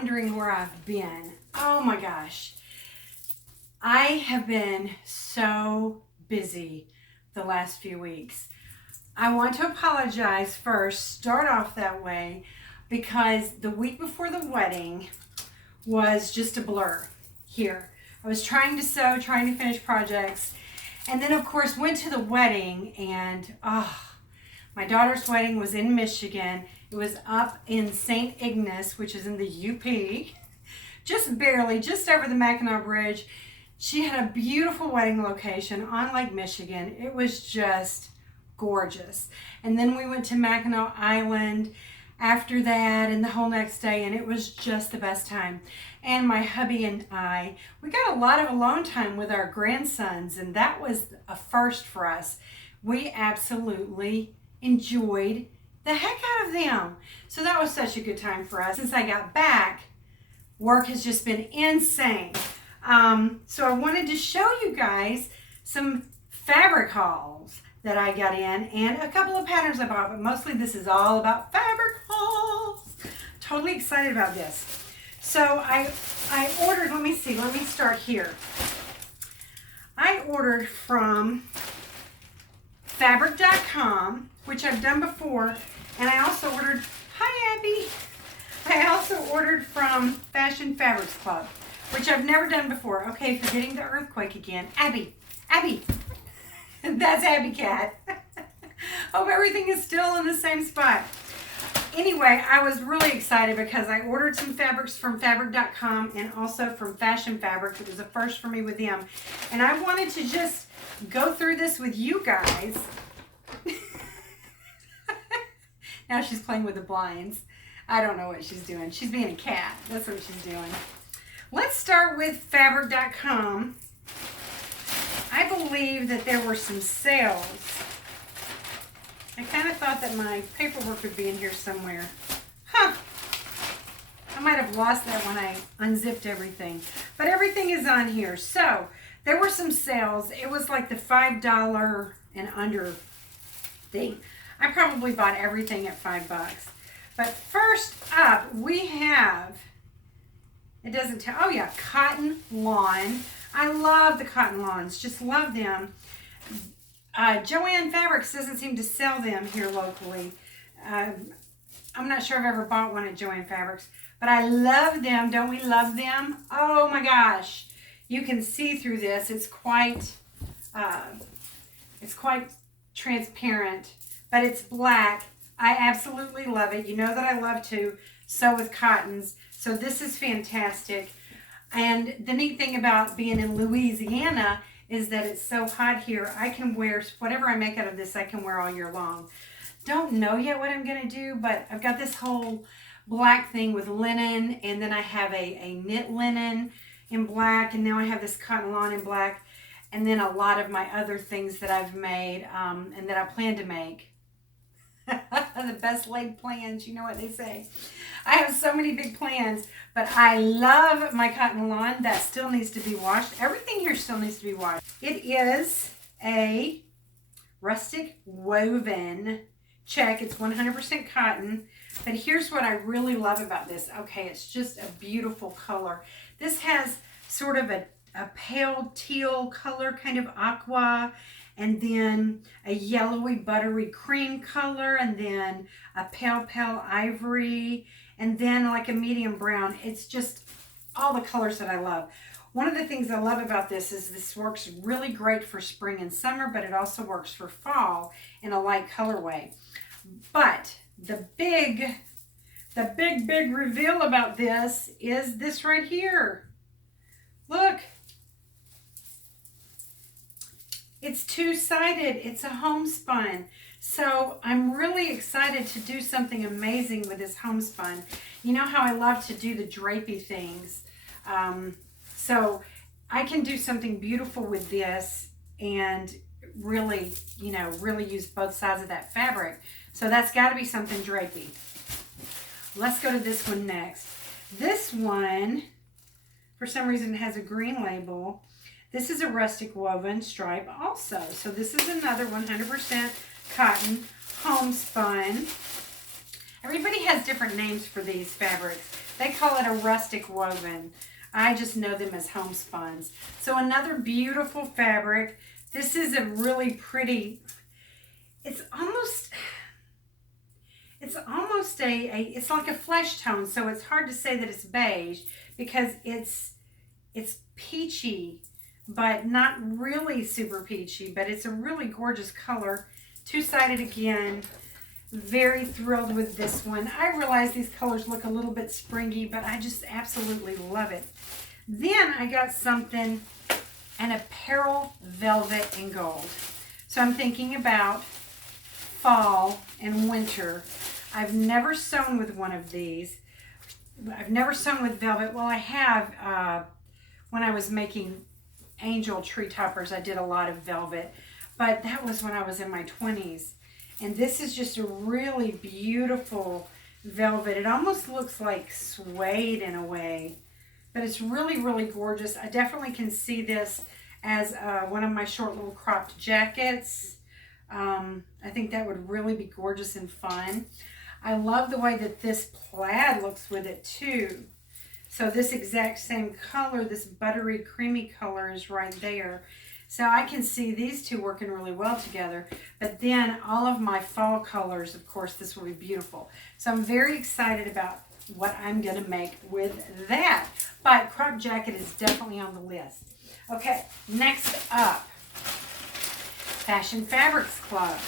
wondering where I've been, oh my gosh, I have been so busy the last few weeks. I want to apologize first, start off that way, because the week before the wedding was just a blur here. I was trying to sew, trying to finish projects, and then of course went to the wedding, and my daughter's wedding was in Michigan. It was up in St. Ignace, which is in the UP, just barely, just over the Mackinac Bridge. She had a beautiful wedding location on Lake Michigan. It was just gorgeous. And then we went to Mackinac Island after that and the whole next day, and it was just the best time. And my hubby and I, we got a lot of alone time with our grandsons, and that was a first for us. We absolutely enjoyed the heck out of them. So that was such a good time for us. Since I got back, work has just been insane. So I wanted to show you guys some fabric hauls that I got in and a couple of patterns I bought, but mostly this is all about fabric hauls. Totally excited about this. So I ordered, let me start here. I ordered from fabric.com, which I've done before, and I also ordered, hi Abby, I also ordered from Fashion Fabrics Club, which I've never done before. Okay, forgetting the earthquake again. Abby, that's Abby Cat. Hope everything is still in the same spot. Anyway, I was really excited because I ordered some fabrics from fabric.com and also from Fashion Fabrics. It was a first for me with them. And I wanted to just go through this with you guys. Now she's playing with the blinds. I don't know what she's doing. She's being a cat. That's what she's doing. Let's start with fabric.com. I believe that there were some sales. I kind of thought that my paperwork would be in here somewhere. I might have lost that when I unzipped everything. But everything is on here. So, there were some sales. It was like the $5 and under thing. I probably bought everything at $5. But first up, we have, it doesn't tell, oh yeah, cotton lawn. I love the cotton lawns, just love them. Joann Fabrics doesn't seem to sell them here locally. I'm not sure I've ever bought one at Joann Fabrics, but I love them. Don't we love them? Oh my gosh. You can see through this. It's quite transparent, but it's black. I absolutely love it. You know that I love to sew with cottons, so this is fantastic. And the neat thing about being in Louisiana is that it's so hot here. I can wear whatever I make out of this, I can wear all year long. Don't know yet what I'm going to do, but I've got this whole black thing with linen, and then I have a knit linen in black, and now I have this cotton lawn in black, and then a lot of my other things that I've made and that I plan to make. The best laid plans, you know what they say. I have so many big plans, but I love my cotton lawn. That still needs to be washed. Everything here still needs to be washed. It is a rustic woven check. It's 100% cotton, but here's what I really love about this. Okay, it's just a beautiful color. This has sort of a pale teal color, kind of aqua, and then a yellowy buttery cream color, and then a pale ivory, and then like a medium brown. It's just all the colors that I love. One of the things I love about this is this works really great for spring and summer, but it also works for fall in a light colorway. But the big reveal about this is this right here. Look. It's two-sided. It's a homespun. So I'm really excited to do something amazing with this homespun. You know how I love to do the drapey things. So I can do something beautiful with this and really, really use both sides of that fabric. So that's got to be something drapey. Let's go to this one next. This one, for some reason, has a green label. This is a rustic woven stripe also. So this is another 100% cotton homespun. Everybody has different names for these fabrics. They call it a rustic woven. I just know them as homespuns. So another beautiful fabric. This is a really pretty, it's almost it's like a flesh tone, so it's hard to say that it's beige because it's peachy, but not really super peachy, but it's a really gorgeous color. Two-sided again. Very thrilled with this one. I realize these colors look a little bit springy, but I just absolutely love it. Then I got something, an apparel velvet in gold. So I'm thinking about fall and winter. I've never sewn with one of these. I've never sewn with velvet. Well, I have when I was making angel tree toppers, I did a lot of velvet, but that was when I was in my 20s. And this is just a really beautiful velvet. It almost looks like suede in a way, but it's really, really gorgeous. I definitely can see this as one of my short little cropped jackets. I think that would really be gorgeous and fun. I love the way that this plaid looks with it too. So this exact same color, this buttery creamy color is right there. So I can see these two working really well together. But then all of my fall colors, of course, this will be beautiful. So I'm very excited about what I'm going to make with that. But crop jacket is definitely on the list. Okay, next up, Fashion Fabrics Club.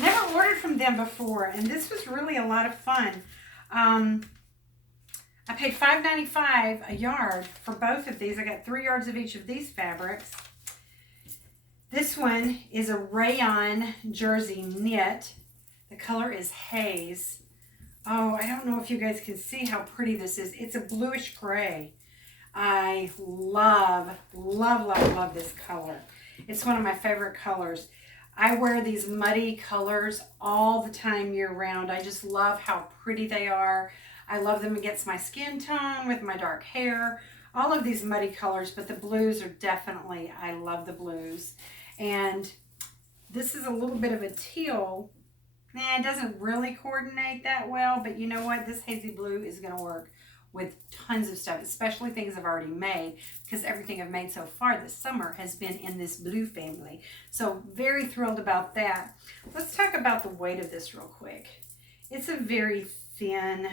Never ordered from them before, and this was really a lot of fun. I paid $5.95 a yard for both of these. I got 3 yards of each of these fabrics. This one is a rayon jersey knit. The color is haze. Oh, I don't know if you guys can see how pretty this is. It's a bluish gray. I love, love, love, love this color. It's one of my favorite colors. I wear these muddy colors all the time year round. I just love how pretty they are. I love them against my skin tone with my dark hair. All of these muddy colors, but the blues are definitely, I love the blues. And this is a little bit of a teal. It doesn't really coordinate that well, but you know what? This hazy blue is going to work with tons of stuff, especially things I've already made, because everything I've made so far this summer has been in this blue family. So very thrilled about that. Let's talk about the weight of this real quick. It's a very thin,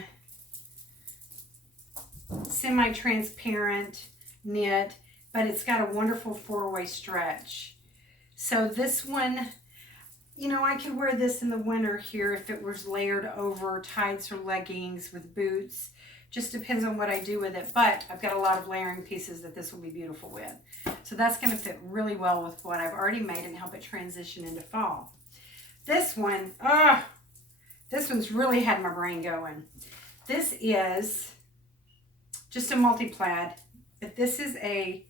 semi-transparent knit, but it's got a wonderful 4-way stretch. So this one, you know, I could wear this in the winter here if it was layered over tights or leggings with boots. Just depends on what I do with it, but I've got a lot of layering pieces that this will be beautiful with. So that's going to fit really well with what I've already made and help it transition into fall. This one, this one's really had my brain going. This is just a multi-plaid, but this is a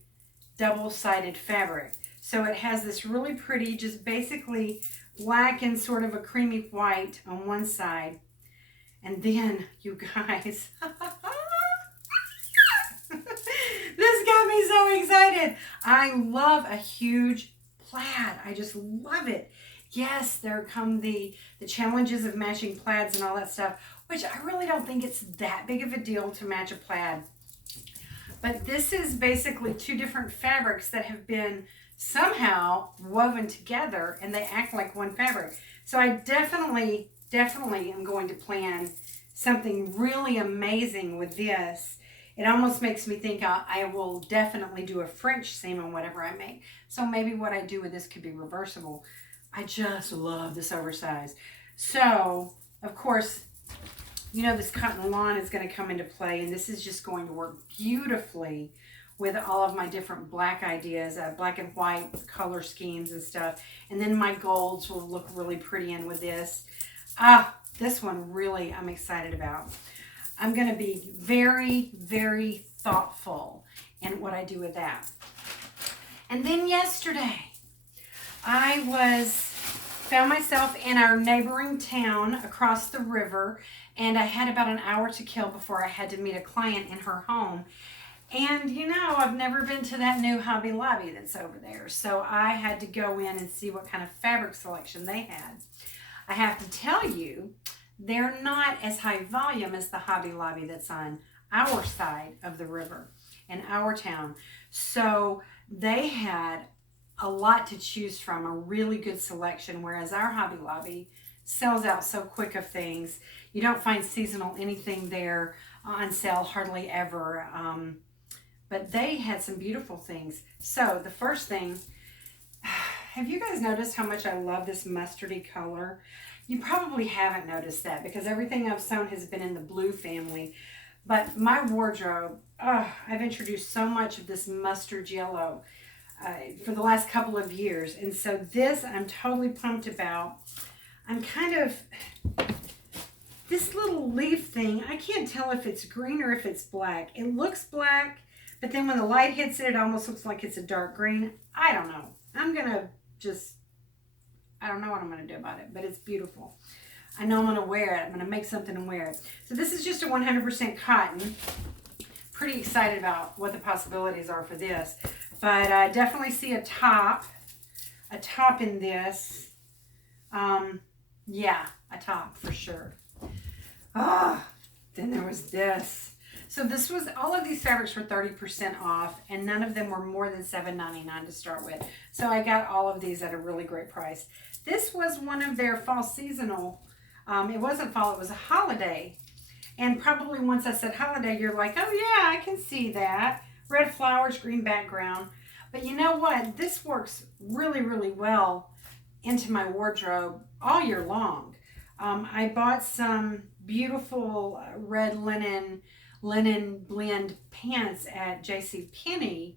double-sided fabric. So it has this really pretty, just basically black and sort of a creamy white on one side. And then, you guys, this got me so excited. I love a huge plaid. I just love it. Yes, there come the challenges of matching plaids and all that stuff, which I really don't think it's that big of a deal to match a plaid. But this is basically 2 different fabrics that have been somehow woven together, and they act like one fabric. So I definitely am going to plan something really amazing with this. It almost makes me think I will definitely do a French seam on whatever I make. So maybe what I do with this could be reversible. I just love this oversized. So, of course, you know this cotton lawn is going to come into play, and this is just going to work beautifully with all of my different black ideas, black and white color schemes and stuff. And then my golds will look really pretty in with this. This one really I'm excited about. I'm going to be very, very thoughtful in what I do with that. And then yesterday, I found myself in our neighboring town across the river, and I had about an hour to kill before I had to meet a client in her home. And you know, I've never been to that new Hobby Lobby that's over there, so I had to go in and see what kind of fabric selection they had. I have to tell you, they're not as high volume as the Hobby Lobby that's on our side of the river in our town. So they had a lot to choose from, a really good selection, whereas our Hobby Lobby sells out so quick of things. You don't find seasonal anything there on sale hardly ever. But they had some beautiful things. So the first thing, have you guys noticed how much I love this mustardy color? You probably haven't noticed that because everything I've sewn has been in the blue family. But my wardrobe, I've introduced so much of this mustard yellow for the last couple of years. And so this I'm totally pumped about. I'm kind of, this little leaf thing, I can't tell if it's green or if it's black. It looks black, but then when the light hits it, it almost looks like it's a dark green. I don't know. I'm going to just, I don't know what I'm going to do about it, but it's beautiful. I know I'm going to wear it. I'm going to make something and wear it. So this is just a 100% cotton. Pretty excited about what the possibilities are for this. But I definitely see a top in this. Yeah, a top for sure. Then there was this. So this was, all of these fabrics were 30% off, and none of them were more than $7.99 to start with. So I got all of these at a really great price. This was one of their fall seasonal. It wasn't fall, it was a holiday. And probably once I said holiday, you're like, oh yeah, I can see that. Red flowers, green background. But you know what? This works really, really well into my wardrobe all year long. I bought some beautiful red linen blend pants at JCPenney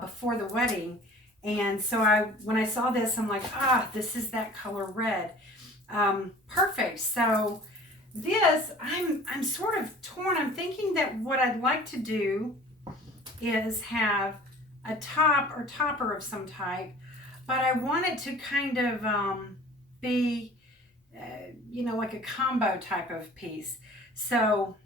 before the wedding. And so when I saw this, I'm like, this is that color red. Perfect. So this, I'm sort of torn. I'm thinking that what I'd like to do is have a top or topper of some type, but I want it to kind of be, like a combo type of piece. So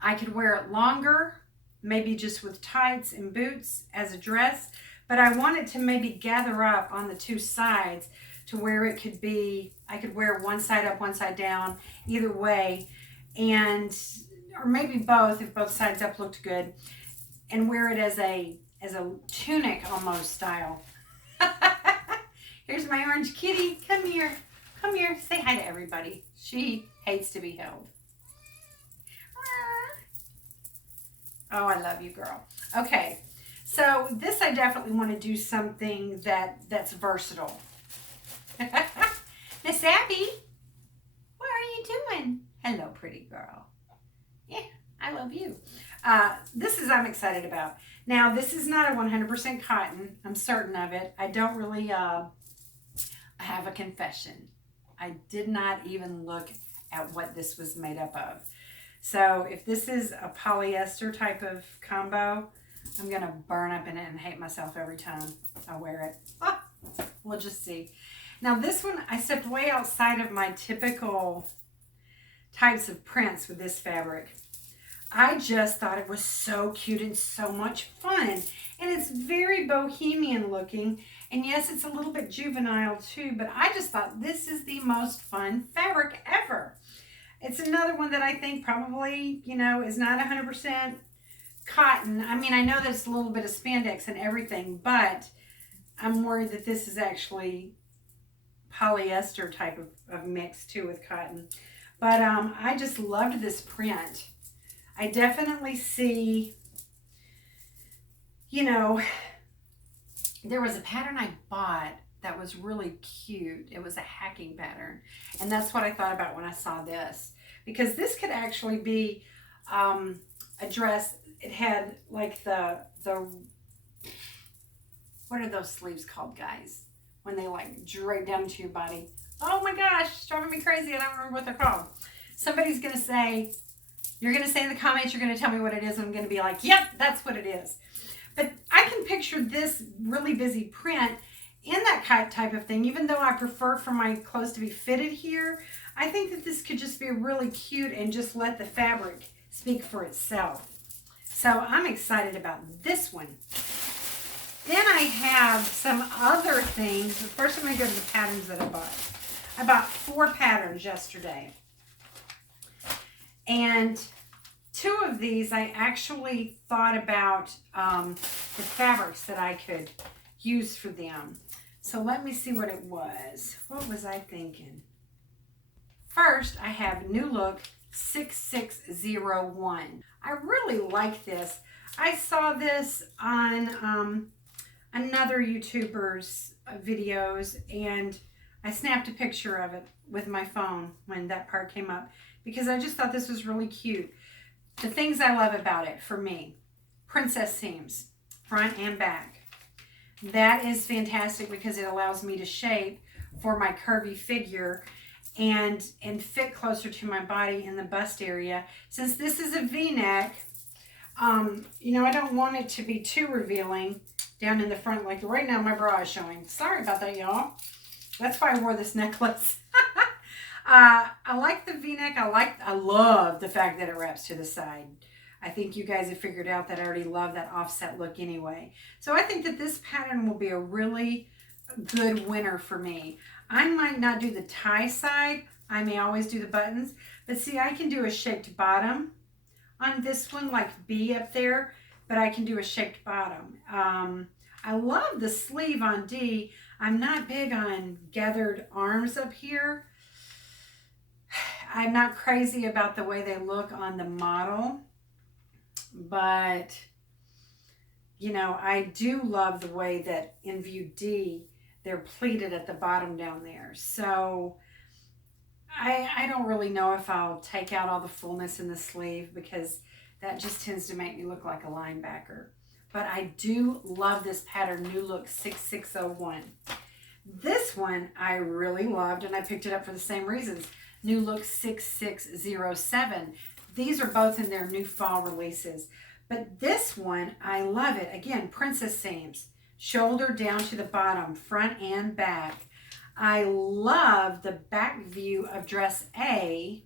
I could wear it longer, maybe just with tights and boots as a dress, but I want it to maybe gather up on the two sides to where it could be, I could wear one side up, one side down, either way, or maybe both, if both sides up looked good, and wear it as a tunic almost style. Here's my orange kitty. Come here. Come here. Say hi to everybody. She hates to be held. Oh, I love you, girl. Okay, so this I definitely want to do something that's versatile. Miss Abby, what are you doing? Hello, pretty girl. Yeah, I love you. I'm excited about. Now, this is not a 100% cotton. I'm certain of it. I don't really have a confession. I did not even look at what this was made up of. So if this is a polyester type of combo, I'm going to burn up in it and hate myself every time I wear it. We'll just see. Now this one, I stepped way outside of my typical types of prints with this fabric. I just thought it was so cute and so much fun. And it's very bohemian looking. And yes, it's a little bit juvenile too, but I just thought this is the most fun fabric ever. It's another one that I think probably, is not 100% cotton. I mean, I know there's a little bit of spandex and everything, but I'm worried that this is actually polyester type of mix too with cotton. But I just loved this print. I definitely see, there was a pattern I bought that was really cute. It was a hacking pattern. And that's what I thought about when I saw this. Because this could actually be a dress. It had like the what are those sleeves called, guys? When they like drape down to your body. Oh my gosh, it's driving me crazy. I don't remember what they're called. Somebody's going to say, you're going to say in the comments, you're going to tell me what it is. And I'm going to be like, yep, that's what it is. But I can picture this really busy print in that type of thing. Even though I prefer for my clothes to be fitted here, I think that this could just be really cute and just let the fabric speak for itself. So I'm excited about this one. Then I have some other things. First, I'm going to go to the patterns that I bought. I bought 4 patterns yesterday. And 2 of these I actually thought about the fabrics that I could use for them. So let me see what it was. What was I thinking? First, I have New Look 6601. I really like this. I saw this on another YouTuber's videos, and I snapped a picture of it with my phone when that part came up because I just thought this was really cute. The things I love about it, for me, princess seams, front and back. That is fantastic because it allows me to shape for my curvy figure and fit closer to my body in the bust area. Since this is a V-neck, you know, I don't want it to be too revealing down in the front. Like right now, my bra is showing. Sorry about that, y'all. That's why I wore this necklace. I like the V-neck. I love the fact that it wraps to the side. I think you guys have figured out that I already love that offset look anyway. So I think that this pattern will be a really good winner for me. I might not do the tie side. I may always do the buttons. But see, I can do a shaped bottom on this one, like B up there. But I can do a shaped bottom. I love the sleeve on D. I'm not big on gathered arms up here. I'm not crazy about the way they look on the model, but you know, I do love the way that in view D, they're pleated at the bottom down there. So I don't really know if I'll take out all the fullness in the sleeve because that just tends to make me look like a linebacker. But I do love this pattern, New Look 6601. This one I really loved, and I picked it up for the same reasons. New Look 6607. These are both in their new fall releases. But this one, I love it. Again, princess seams, shoulder down to the bottom, front and back. I love the back view of dress A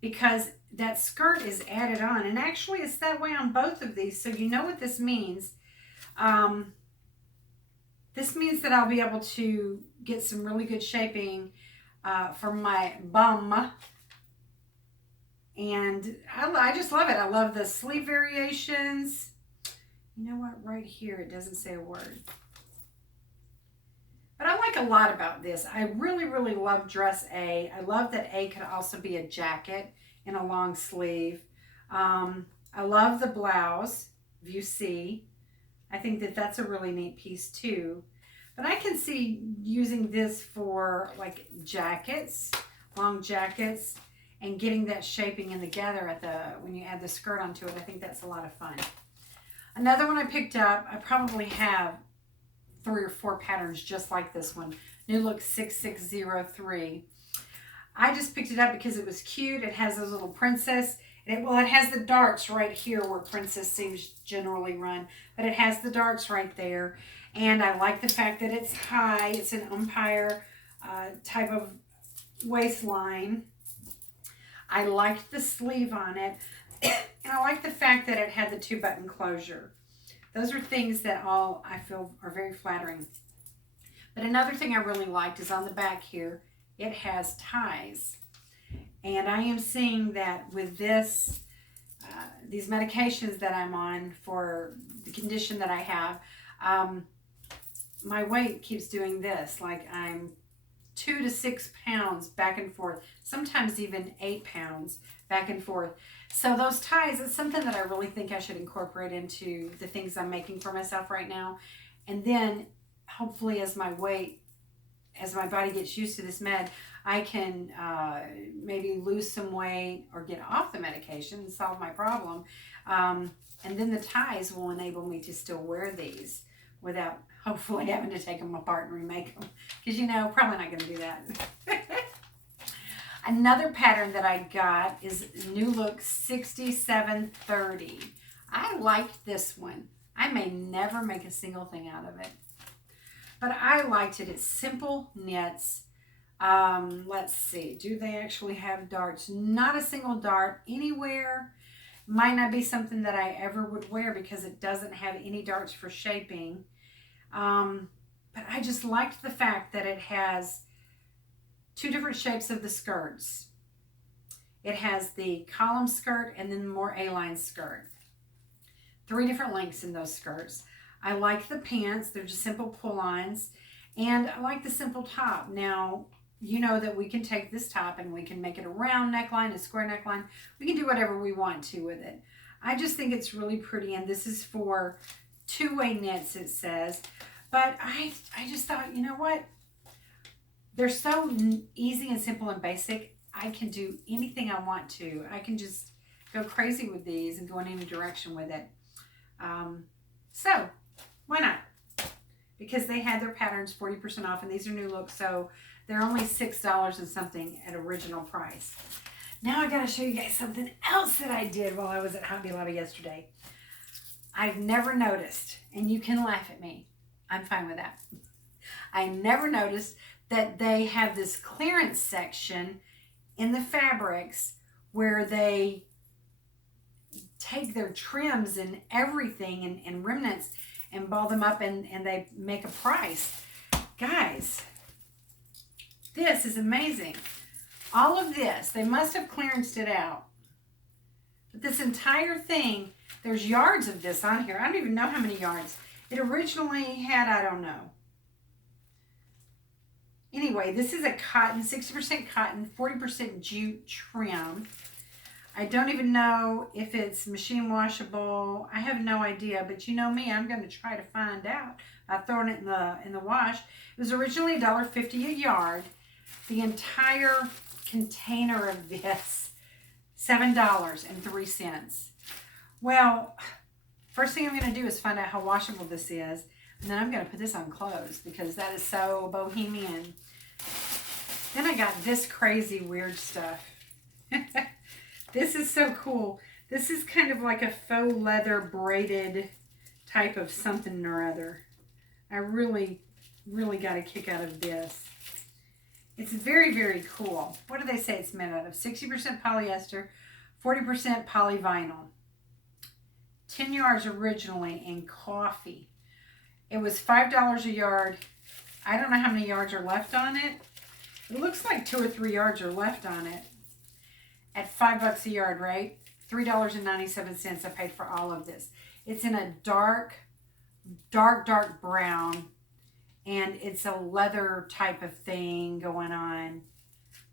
because that skirt is added on. And actually, it's that way on both of these. So you know what this means. This means that I'll be able to get some really good shaping for my bum. And I just love it. I love the sleeve variations. You know what? Right here, it doesn't say a word. But I like a lot about this. I really, really love dress A. I love that A could also be a jacket in a long sleeve. I love the blouse, view C. I think that that's a really neat piece too. But I can see using this for like jackets, long jackets, and getting that shaping in together at when you add the skirt onto it. I think that's a lot of fun. Another one I picked up, I probably have 3 or 4 patterns just like this one. New Look 6603. I just picked it up because it was cute. It has those little princess. It has the darts right here where princess seams generally run. But it has the darts right there. And I like the fact that it's high. It's an umpire type of waistline. I liked the sleeve on it. And I like the fact that it had the 2-button closure. Those are things that all I feel are very flattering. But another thing I really liked is on the back here, it has ties. And I am seeing that with this, these medications that I'm on for the condition that I have, my weight keeps doing this. Like I'm 2 to 6 pounds back and forth, sometimes even 8 pounds back and forth. So those ties, it's something that I really think I should incorporate into the things I'm making for myself right now. And then hopefully as my body gets used to this med, I can maybe lose some weight or get off the medication and solve my problem. And then the ties will enable me to still wear these without hopefully having to take them apart and remake them. Because, you know, probably not going to do that. Another pattern that I got is New Look 6730. I liked this one. I may never make a single thing out of it. But I liked it. It's simple knits. Let's see. Do they actually have darts? Not a single dart anywhere. Might not be something that I ever would wear because it doesn't have any darts for shaping. But I just liked the fact that it has two different shapes of the skirts. It has the column skirt and then the more A-line skirt. 3 different lengths in those skirts. I like the pants. They're just simple pull-ons. And I like the simple top. Now, you know that we can take this top and we can make it a round neckline, a square neckline. We can do whatever we want to with it. I just think it's really pretty. And this is for two-way knits, it says. But I just thought, you know what? They're so easy and simple and basic. I can do anything I want to. I can just go crazy with these and go in any direction with it. So why not? Because they had their patterns 40% off, and these are new looks, so they're only $6 and something at original price. Now I gotta show you guys something else that I did while I was at Hobby Lobby yesterday. I've never noticed, and you can laugh at me. I'm fine with that. I never noticed that they have this clearance section in the fabrics where they take their trims and everything and remnants and ball them up and they make a price. Guys, this is amazing. All of this, they must have clearanced it out. But this entire thing, there's yards of this on here. I don't even know how many yards. It originally had, I don't know. Anyway, this is a cotton, 60% cotton, 40% jute trim. I don't even know if it's machine washable. I have no idea, but you know me, I'm going to try to find out by throwing it in the wash. It was originally $1.50 a yard. The entire container of this, $7.03. Well, first thing I'm going to do is find out how washable this is, and then I'm going to put this on clothes because that is so bohemian. Then I got this crazy weird stuff. This is so cool. This is kind of like a faux leather braided type of something or other. I really, really got a kick out of this. It's very, very cool. What do they say it's made out of? 60% polyester, 40% polyvinyl. 10 yards originally in coffee. It was $5 a yard. I don't know how many yards are left on it. It looks like 2 or 3 yards are left on it. At $5 a yard, right? $3.97 I paid for all of this. It's in a dark brown, and it's a leather type of thing going on.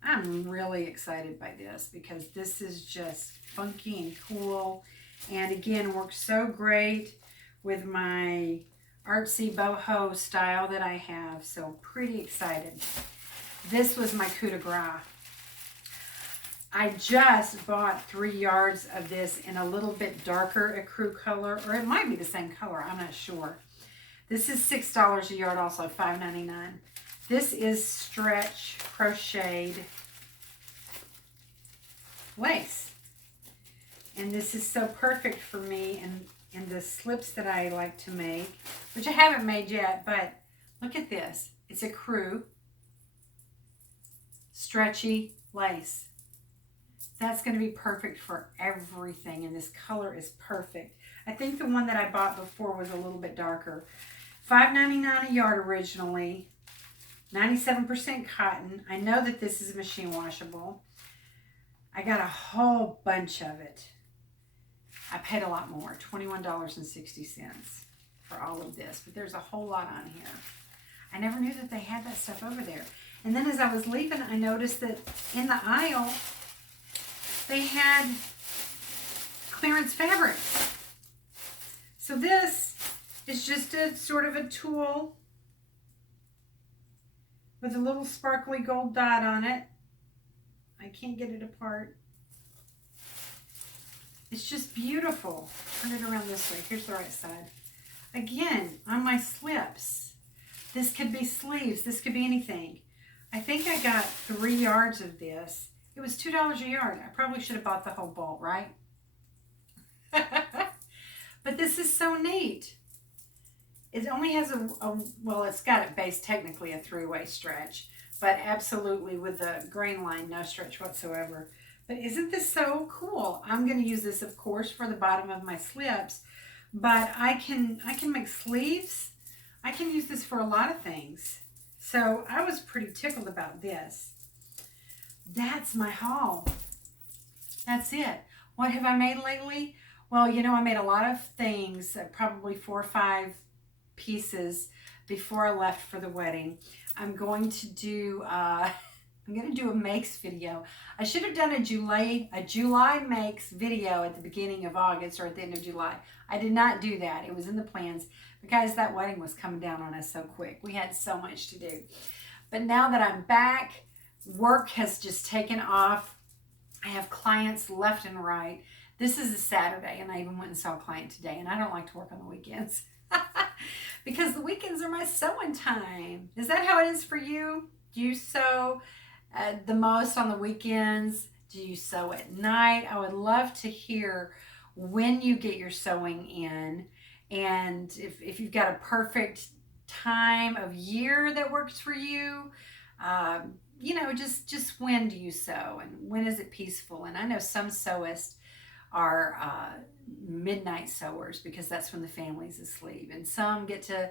I'm really excited by this because this is just funky and cool, and again works so great with my artsy boho style that I have. So pretty excited. This was my coup de grace. I just bought 3 yards of this in a little bit darker ecru color, or it might be the same color, I'm not sure. This is $6 a yard also, $5.99. This is stretch crocheted lace. And this is so perfect for me and the slips that I like to make, which I haven't made yet, but look at this. It's ecru, stretchy lace. That's going to be perfect for everything, and this color is perfect. I think the one that I bought before was a little bit darker. $5.99 a yard originally, 97% cotton. I know that this is machine washable. I got a whole bunch of it. I paid a lot more, $21.60 for all of this, but there's a whole lot on here. I never knew that they had that stuff over there. And then as I was leaving, I noticed that in the aisle, they had clearance fabric. So this is just a sort of a tulle with a little sparkly gold dot on it. I can't get it apart. It's just beautiful. Turn it around this way. Here's the right side. Again, on my slips. This could be sleeves. This could be anything. I think I got 3 yards of this. It was $2 a yard. I probably should have bought the whole bolt, right? But this is so neat. It only has well, it's got it based technically a 3-way stretch, but absolutely with the grain line, no stretch whatsoever. But isn't this so cool? I'm going to use this, of course, for the bottom of my slips, but I can make sleeves. I can use this for a lot of things. So I was pretty tickled about this. that's my haul. That's it. What have I made lately? Well, you know, I made a lot of things, probably 4 or 5 pieces before I left for the wedding. I'm going to do I'm going to do a makes video. I should have done a July makes video at the beginning of August or at the end of July. I did not do that. It was in the plans because that wedding was coming down on us so quick. We had so much to do. But now that I'm back, work has just taken off. I have clients left and right. This is a Saturday, and I even went and saw a client today, and I don't like to work on the weekends because the weekends are my sewing time. Is that how it is for you? Do you sew the most on the weekends? Do you sew at night? I would love to hear when you get your sewing in, and if you've got a perfect time of year that works for you. You know, just when do you sew and when is it peaceful? And I know some sewists are midnight sewers because that's when the family's asleep, and some get to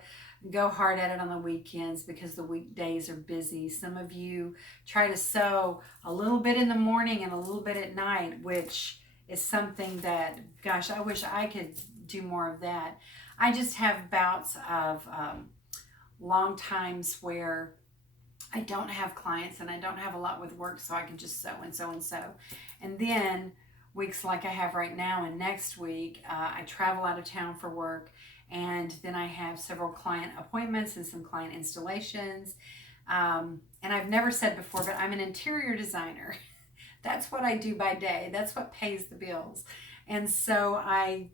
go hard at it on the weekends because the weekdays are busy. Some of you try to sew a little bit in the morning and a little bit at night, which is something that, gosh, I wish I could do more of that. I just have bouts of long times where I don't have clients and I don't have a lot with work, so I can just sew and sew and sew. And then weeks like I have right now and next week, I travel out of town for work, and then I have several client appointments and some client installations. And I've never said before, but I'm an interior designer. That's what I do by day. That's what pays the bills. And so I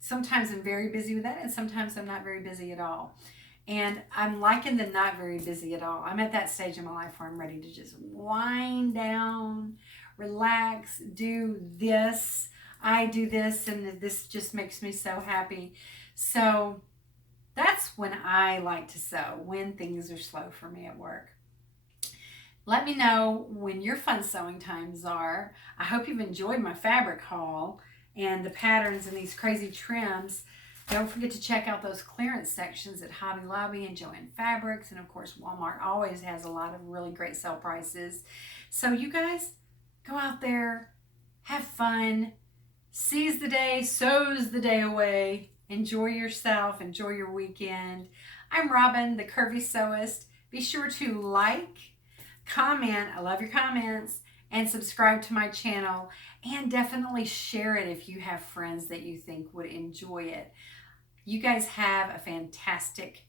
sometimes am very busy with that, and sometimes I'm not very busy at all. And I'm liking the not very busy at all. I'm at that stage in my life where I'm ready to just wind down, relax, do this. I do this, and this just makes me so happy. So that's when I like to sew, when things are slow for me at work. Let me know when your fun sewing times are. I hope you've enjoyed my fabric haul and the patterns and these crazy trims. Don't forget to check out those clearance sections at Hobby Lobby and Joann Fabrics. And of course, Walmart always has a lot of really great sale prices. So you guys, go out there, have fun, seize the day, sews the day away, enjoy yourself, enjoy your weekend. I'm Robin, the Curvy Sewist. Be sure to like, comment, I love your comments, and subscribe to my channel, and definitely share it if you have friends that you think would enjoy it. You guys have a fantastic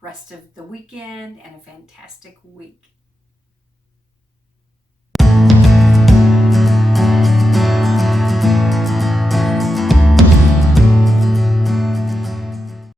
rest of the weekend and a fantastic week.